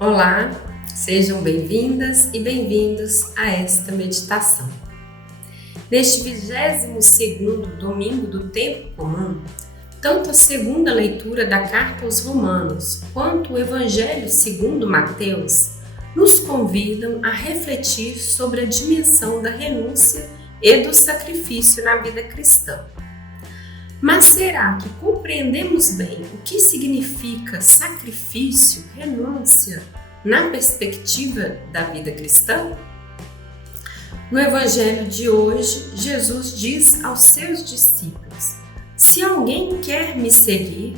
Olá, sejam bem-vindas e bem-vindos a esta meditação. Neste 22º domingo do tempo comum, tanto a segunda leitura da carta aos Romanos quanto o Evangelho segundo Mateus nos convidam a refletir sobre a dimensão da renúncia e do sacrifício na vida cristã. Mas será que compreendemos bem o que significa sacrifício, renúncia, na perspectiva da vida cristã? No Evangelho de hoje, Jesus diz aos seus discípulos: se alguém quer me seguir,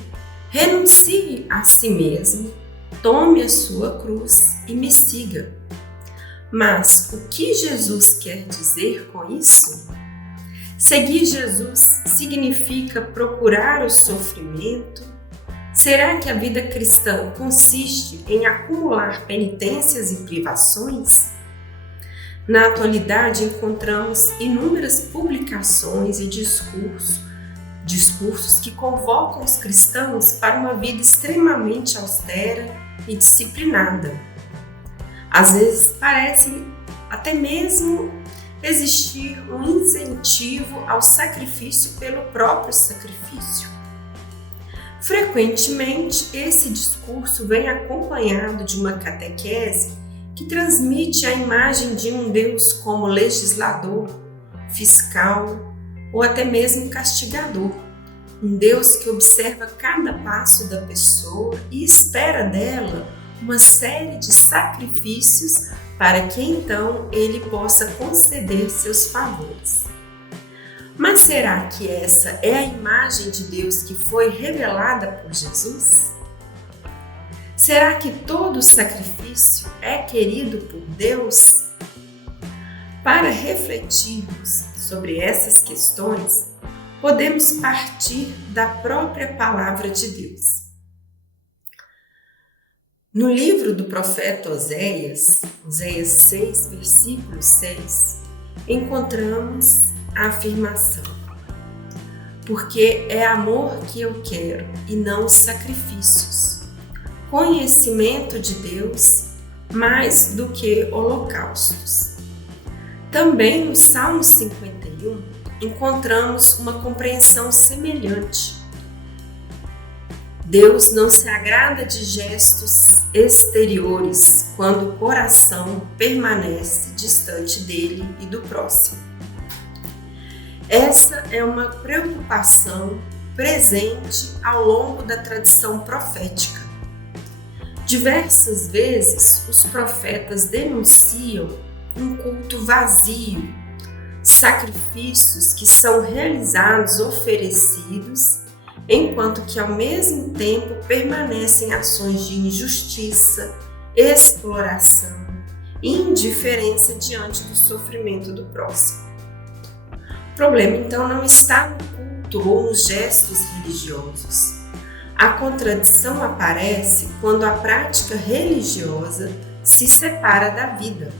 renuncie a si mesmo, tome a sua cruz e me siga. Mas o que Jesus quer dizer com isso? Seguir Jesus significa procurar o sofrimento? Será que a vida cristã consiste em acumular penitências e privações? Na atualidade, encontramos inúmeras publicações e discursos que convocam os cristãos para uma vida extremamente austera e disciplinada. Às vezes parece até mesmo existir um incentivo ao sacrifício pelo próprio sacrifício. Frequentemente, esse discurso vem acompanhado de uma catequese que transmite a imagem de um Deus como legislador, fiscal ou até mesmo castigador. Um Deus que observa cada passo da pessoa e espera dela uma série de sacrifícios para que então ele possa conceder seus favores. Mas será que essa é a imagem de Deus que foi revelada por Jesus? Será que todo sacrifício é querido por Deus? Para refletirmos sobre essas questões, podemos partir da própria palavra de Deus. No livro do profeta Oséias 6, versículo 6, encontramos a afirmação: porque é amor que eu quero e não sacrifícios, conhecimento de Deus mais do que holocaustos. Também no Salmo 51 encontramos uma compreensão semelhante. Deus não se agrada de gestos exteriores quando o coração permanece distante dele e do próximo. Essa é uma preocupação presente ao longo da tradição profética. Diversas vezes os profetas denunciam um culto vazio, sacrifícios que são realizados, oferecidos, enquanto que ao mesmo tempo permanecem ações de injustiça, exploração e indiferença diante do sofrimento do próximo. O problema então não está no culto ou nos gestos religiosos. A contradição aparece quando a prática religiosa se separa da vida.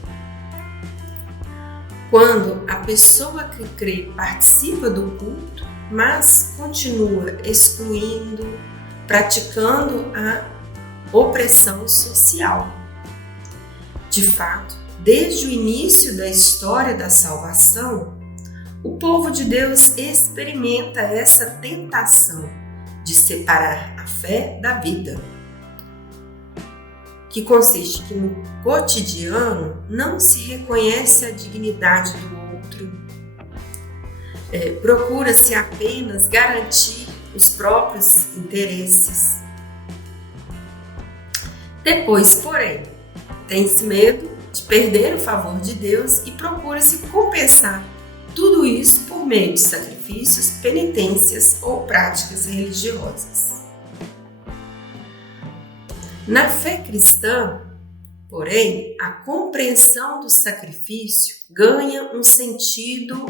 Quando a pessoa que crê participa do culto, mas continua excluindo, praticando a opressão social. De fato, desde o início da história da salvação, o povo de Deus experimenta essa tentação de separar a fé da vida, que consiste que no cotidiano não se reconhece a dignidade do outro, procura-se apenas garantir os próprios interesses. Depois, porém, tem-se medo de perder o favor de Deus e procura-se compensar tudo isso por meio de sacrifícios, penitências ou práticas religiosas. Na fé cristã, porém, a compreensão do sacrifício ganha um sentido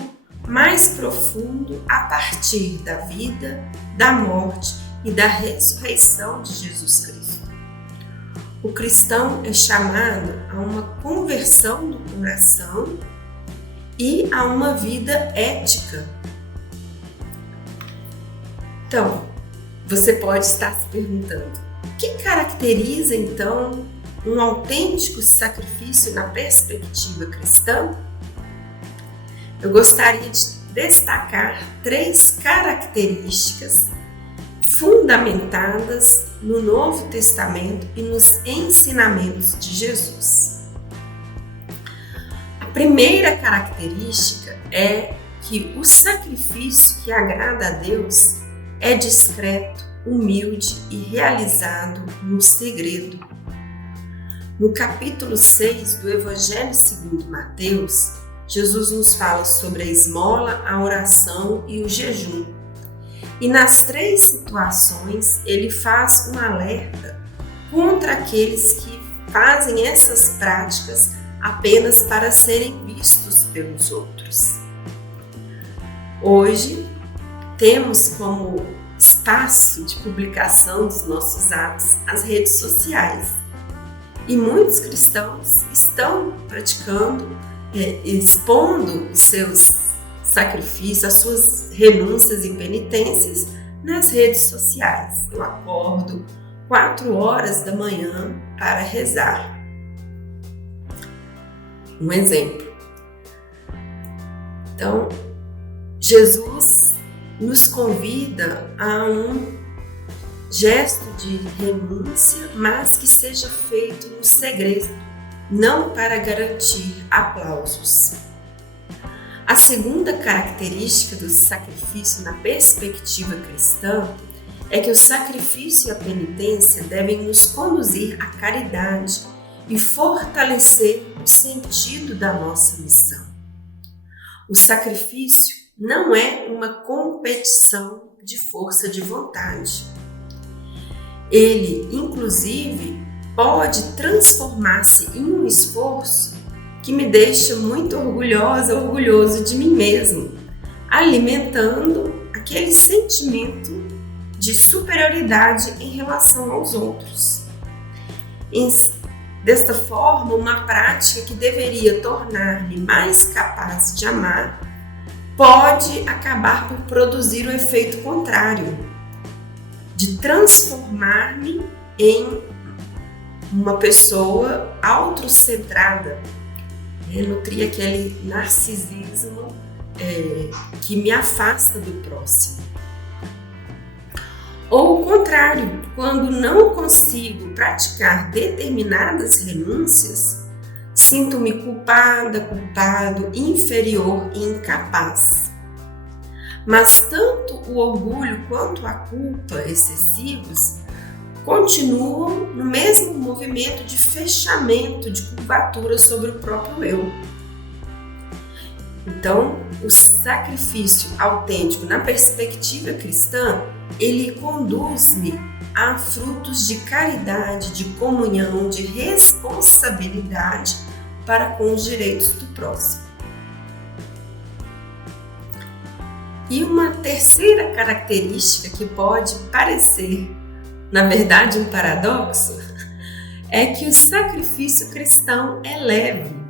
mais profundo a partir da vida, da morte e da ressurreição de Jesus Cristo. O cristão é chamado a uma conversão do coração e a uma vida ética. Então, você pode estar se perguntando: o que caracteriza então um autêntico sacrifício na perspectiva cristã? Eu gostaria de destacar 3 características fundamentadas no Novo Testamento e nos ensinamentos de Jesus. A primeira característica é que o sacrifício que agrada a Deus é discreto, humilde e realizado no segredo. No capítulo 6 do Evangelho segundo Mateus, Jesus nos fala sobre a esmola, a oração e o jejum. E nas 3 situações, ele faz um alerta contra aqueles que fazem essas práticas apenas para serem vistos pelos outros. Hoje, temos como espaço de publicação dos nossos atos as redes sociais. E muitos cristãos estão praticando, expondo os seus sacrifícios, as suas renúncias e penitências nas redes sociais. Eu acordo 4 horas da manhã para rezar. Um exemplo. Então, Jesus nos convida a um gesto de renúncia, mas que seja feito no segredo, não para garantir aplausos. A segunda característica do sacrifício na perspectiva cristã é que o sacrifício e a penitência devem nos conduzir à caridade e fortalecer o sentido da nossa missão. O sacrifício não é uma competição de força de vontade. Ele, inclusive, pode transformar-se em um esforço que me deixa muito orgulhoso de mim mesmo, alimentando aquele sentimento de superioridade em relação aos outros. Desta forma, uma prática que deveria tornar-me mais capaz de amar pode acabar por produzir o efeito contrário, de transformar-me em uma pessoa autocentrada, nutrir aquele narcisismo que me afasta do próximo. Ou o contrário, quando não consigo praticar determinadas renúncias, sinto-me culpado, inferior e incapaz. Mas tanto o orgulho quanto a culpa excessivos continuam no mesmo movimento de fechamento, de curvatura sobre o próprio eu. Então, o sacrifício autêntico na perspectiva cristã, ele conduz-me a frutos de caridade, de comunhão, de responsabilidade para com os direitos do próximo. E uma terceira característica que pode parecer, na verdade, um paradoxo, é que o sacrifício cristão é leve.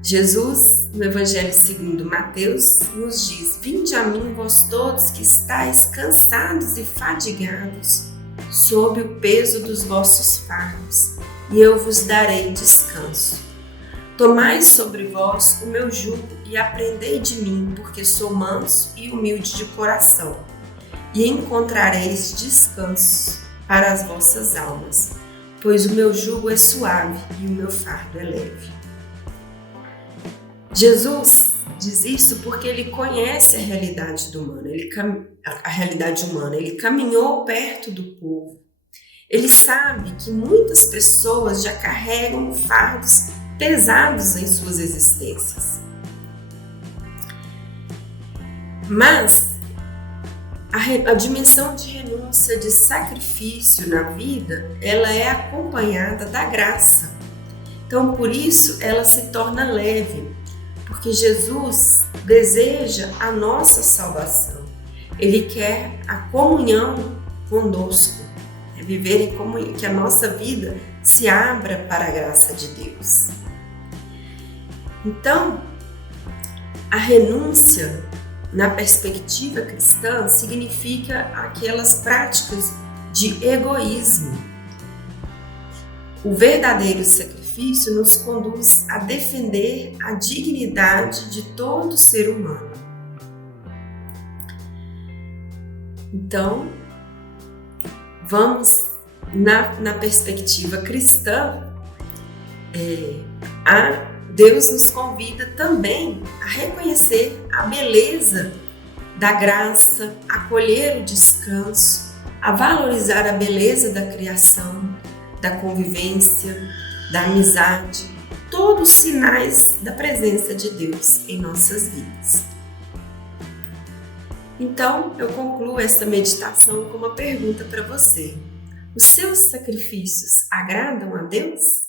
Jesus, no Evangelho segundo Mateus, nos diz: "Vinde a mim, vós todos que estáis cansados e fadigados, sob o peso dos vossos fardos, e eu vos darei descanso. Tomai sobre vós o meu jugo e aprendei de mim, porque sou manso e humilde de coração, e encontrareis descanso para as vossas almas, pois o meu jugo é suave e o meu fardo é leve." Jesus diz isso porque ele conhece a realidade humana, ele caminhou perto do povo. Ele sabe que muitas pessoas já carregam fardos pesados em suas existências. Mas a dimensão de renúncia, de sacrifício na vida, ela é acompanhada da graça. Então, por isso, ela se torna leve, porque Jesus deseja a nossa salvação. Ele quer a comunhão conosco, viver em comunhão, que a nossa vida se abra para a graça de Deus. Então, a renúncia na perspectiva cristã significa aquelas práticas de egoísmo, O verdadeiro sacrifício nos conduz a defender a dignidade de todo ser humano. Então, vamos na perspectiva cristã, Deus nos convida também a reconhecer a beleza da graça, acolher o descanso, a valorizar a beleza da criação, da convivência, da amizade, todos sinais da presença de Deus em nossas vidas. Então, eu concluo esta meditação com uma pergunta para você. Os seus sacrifícios agradam a Deus?